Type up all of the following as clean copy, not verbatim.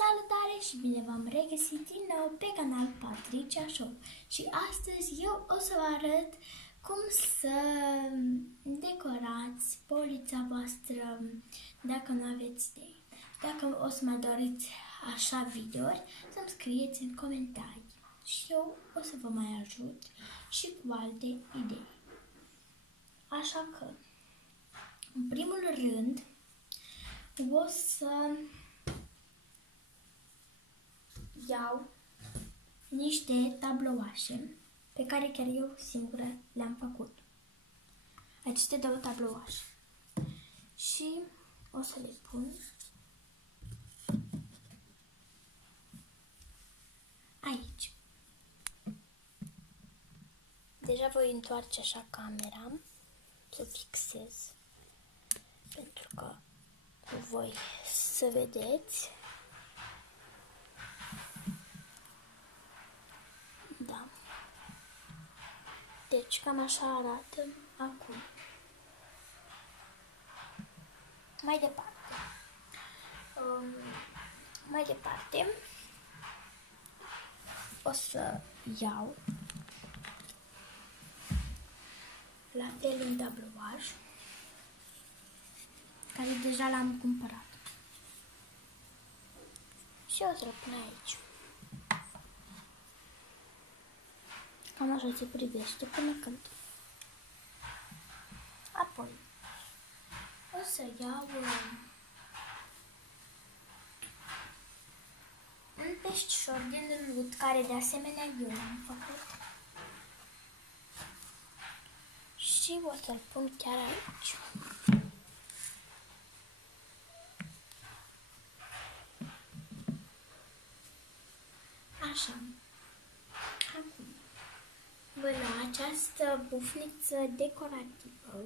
Salutare și bine v-am regăsit din nou pe canal Patricia Show. Și astăzi eu o să vă arăt cum să decorați polița voastră dacă nu aveți idei. Dacă o să mai doriți așa videouri, să-mi scrieți în comentarii și eu o să vă mai ajut și cu alte idei. Așa că, în primul rând, o să iau niște tablouașe pe care chiar eu singură le-am făcut. Aceste două tablouașe. Și o să le pun aici. Deja voi întoarce așa camera să fixez pentru că voi să vedeți. Da. Deci cam așa arată acum. Mai departe o să iau la fel un tablouaș care deja l-am cumpărat și o să-l pun aici. Cam așa se privește până când. Apoi o să iau un peștișor din lut, care de asemenea eu l-am făcut. Și o să-l pun chiar aici. Așa. Acum voi lua această bufniță decorativă.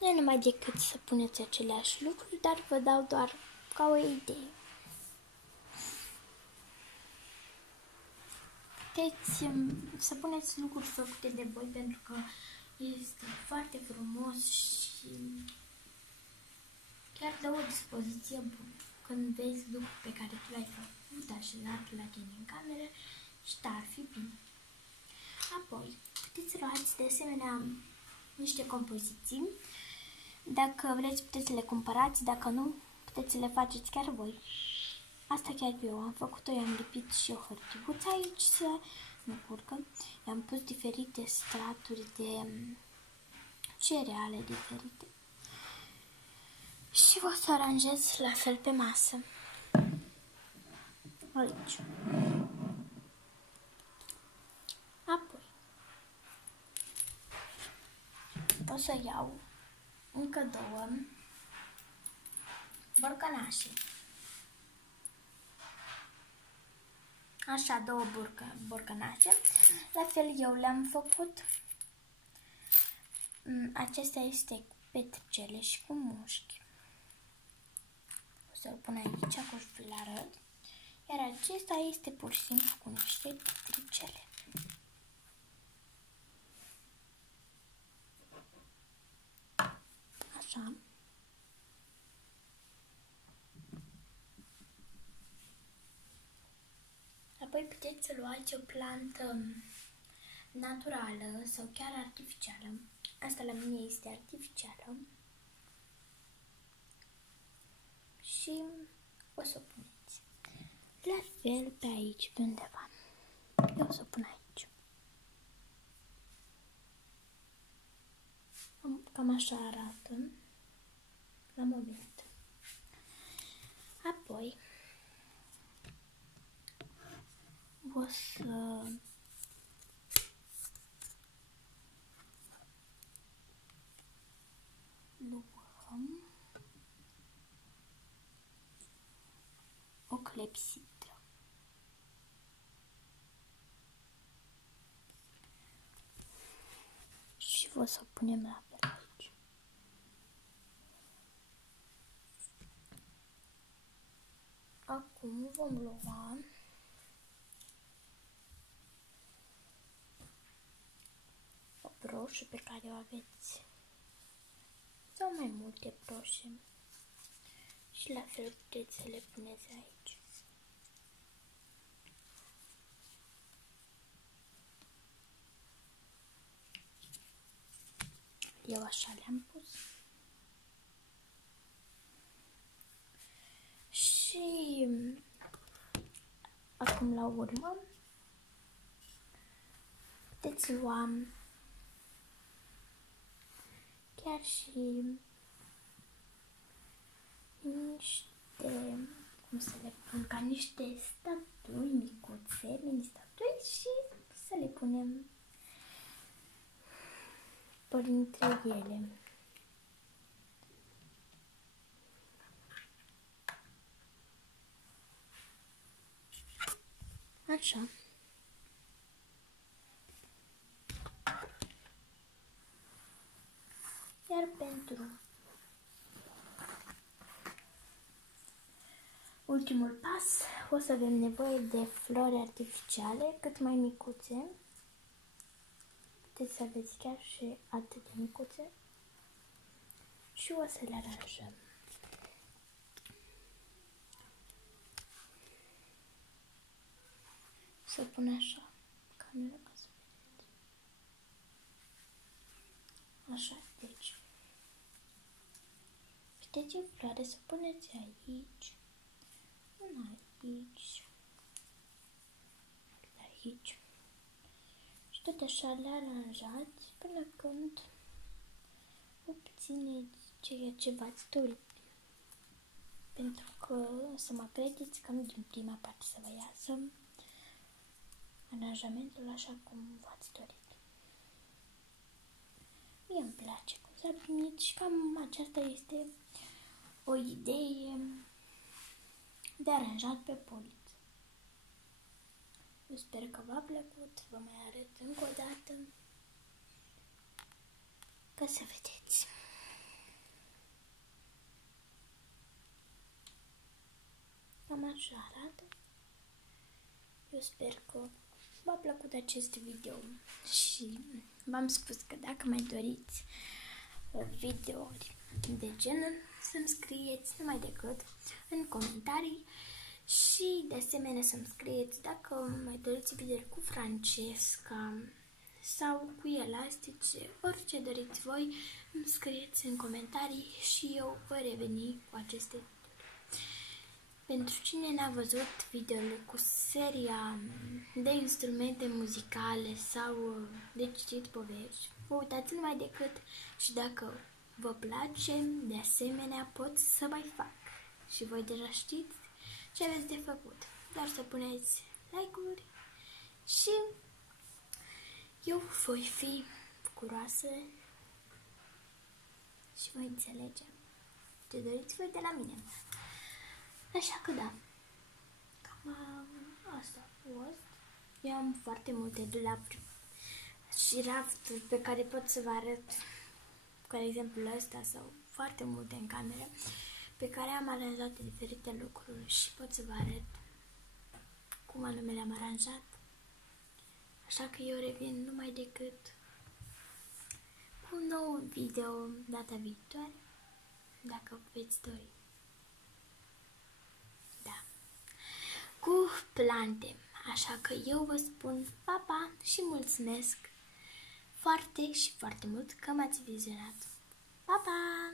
Nu e numai decât să puneți aceleași lucruri, dar vă dau doar ca o idee. Puteți să puneți lucruri făcute de voi pentru că este foarte frumos și chiar dă o dispoziție bună. Când vezi lucruri pe care tu le-ai făcut, așezat la tine în cameră, și ar fi bine. Apoi, puteți să luați de asemenea niște compoziții. Dacă vreți, puteți să le cumpărați, dacă nu, puteți să le faceți chiar voi. Asta chiar eu am făcut-o, i-am lipit și o hârtiuță aici să nu curgă. I-am pus diferite straturi de cereale diferite. Și o să aranjez la fel pe masă. Aici. Apoi o să iau încă două borcanașe. Așa, două borcanașe. La fel eu le-am făcut. Acesta este cu petricele și cu mușchi. O să-l pun aici, acum vi-l arăt. Iar acesta este pur și simplu cu niște petricele. Așa. Apoi puteți să luați o plantă naturală sau chiar artificială. Asta la mine este artificială. Și o să o puneți la fel pe aici, pe undeva. Eu o să o pun aici. Cam așa arată la moment. Apoi o să luăm o clepsidră. Și o să o punem la fel aici. Acum vom lua o broșă pe care o aveți sau mai multe broșe Și la fel puteți să le puneți aici. Eu așa le-am pus. Și acum la urmă puteți lua chiar și niște, cum să le pun, ca niște statui micuțe, mini-statui și să le punem printre ele. Așa. Iar pentru ultimul pas o să avem nevoie de flori artificiale cât mai micuțe. Puteți să aveți chiar și atât de micuțe. Și o să le aranjăm. Să pun așa camera ca să vedeți. Așa, deci puteți floare să puneți aici, una aici, aici. Și tot așa le aranjați până când obțineți ceea ce v-ați dorit. Pentru că să mă credeți că nu din prima parte să vă iasă aranjamentul așa cum v-ați dorit. Mie îmi place cum s-a primit și cam aceasta este o idee de aranjat pe poliță. Eu sper că v-a plăcut, vă mai arăt încă o dată ca să vedeți. Cam așa arată. Eu sper că v-a plăcut acest video și v-am spus că dacă mai doriți videouri de genul, să-mi scrieți numai decât în comentarii și de asemenea să-mi scrieți dacă mai doriți videouri cu Francesca sau cu elastice, orice doriți voi, îmi scrieți în comentarii și eu voi reveni cu aceste videouri. Pentru cine n-a văzut videoul cu seria de instrumente muzicale sau de citit povești, vă uitați numai decât și dacă vă place, de asemenea pot să mai fac. Și voi deja știți ce aveți de făcut. Doar să puneți like-uri și eu voi fi bucuroasă și voi înțelege ce doriți voi de la mine. Așa că da, cam asta a fost. Eu am foarte multe dulapuri și rafturi pe care pot să vă arăt, ca exemplu ăsta, sau foarte multe în cameră, pe care am aranjat diferite lucruri și pot să vă arăt cum anume le-am aranjat. Așa că eu revin numai decât cu un nou video data viitoare, dacă veți dori. Cu plante. Așa că eu vă spun pa, pa și mulțumesc foarte și foarte mult că m-ați vizionat. Pa, pa!